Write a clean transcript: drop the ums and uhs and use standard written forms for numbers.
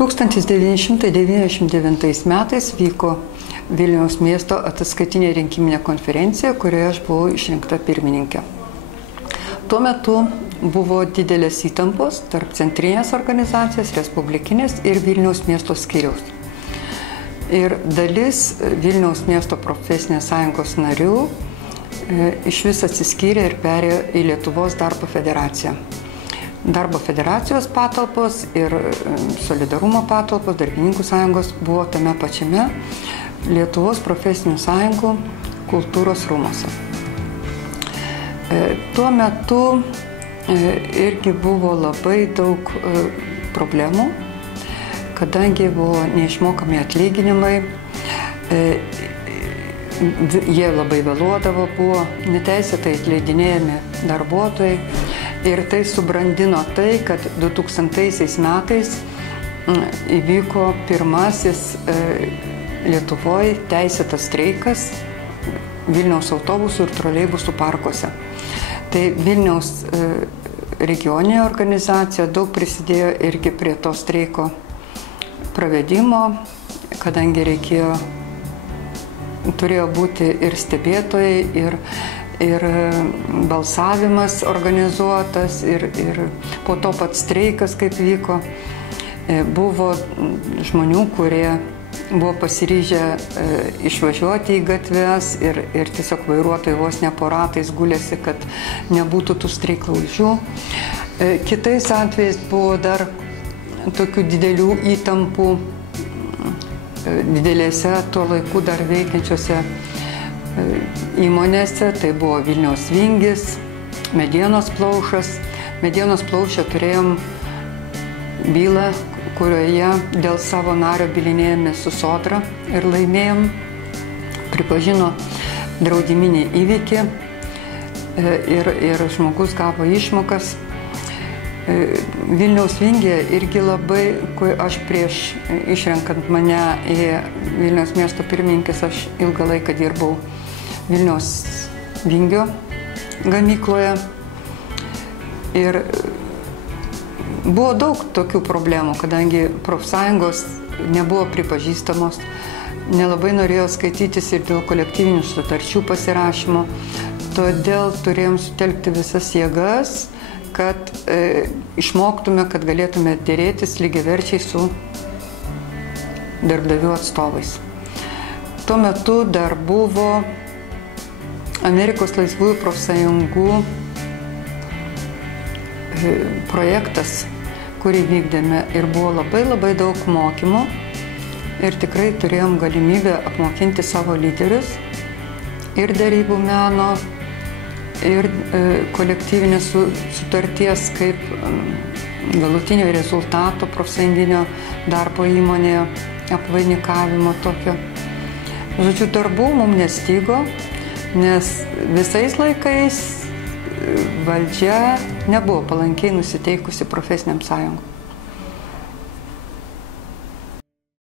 1999 metais vyko Vilniaus miesto ataskaitinė rinkiminė konferencija, kurioje aš buvau išrinkta pirmininkė. Tuo metu buvo didelės įtampos tarp centrinės organizacijos, respublikinės ir Vilniaus miesto skyriaus. Ir dalis Vilniaus miesto profesinės sąjungos narių iš vis atsiskyrė ir perėjo į Lietuvos darbo federaciją. Darbo federacijos patalpos ir solidarumo patalpos, darbininkų sąjungos buvo tame pačiame Lietuvos profesinių sąjungų kultūros rūmuose. Tuo metu irgi buvo labai daug problemų, kadangi buvo neišmokami atlyginimai, jie labai vėluodavo, buvo neteisėtai atleidinėjami darbuotojai ir tai subrandino tai, kad 2000 metais įvyko pirmasis Lietuvoje teisėtas streikas Vilniaus autobusų ir troleibusų parkuose. Tai Vilniaus regioninė organizacija daug prisidėjo irgi prie to streiko pravedimo, kadangi turėjo būti ir stebėtojai, ir balsavimas organizuotas, ir po to pats streikas, kaip vyko. Buvo žmonių, kurie buvo pasiryžę išvažiuoti į gatves ir tiesiog vairuotojai vos ne po ratais gulėsi, kad nebūtų tų streiklaužių. Kitais atvejais buvo dar tokių didelių įtampų didelėse tuo laiku dar veikiančiose įmonėse. Tai buvo Vilniaus Vingis, Medienos Plaušas. Medienos Plaušą turėjom bylą, kurioje dėl savo nario bylinėjome su Sodra ir laimėjom, pripažino draudiminį įvykį ir žmogus gavo išmokas. Vilniaus Vingė irgi labai, kai aš prieš išrenkant mane į Vilniaus miesto pirmininkės, aš ilgą laiką dirbau Vilniaus Vingio gamykloje ir buvo daug tokių problemų, kadangi profsąjungos nebuvo pripažįstamos, nelabai norėjo skaitytis ir dėl kolektyvinių sutarčių pasirašymo, todėl turėjom sutelkti visas jėgas, kad išmoktume, kad galėtume dėrėtis lygiaverčiai su darbdavių atstovais. Tuo metu dar buvo Amerikos laisvųjų profsąjungų projektas, kurį vykdėme, ir buvo labai daug mokymų ir tikrai turėjom galimybę apmokinti savo lyderius ir derybų meno, ir kolektyvinės sutarties kaip galutinio rezultato profsąjunginio darbo įmonėje, apvainikavimo tokio. Žodžiu, darbų mums nestigo, nes visais laikais valdžia nebuvo palankiai nusiteikusi profesiniam sąjungom.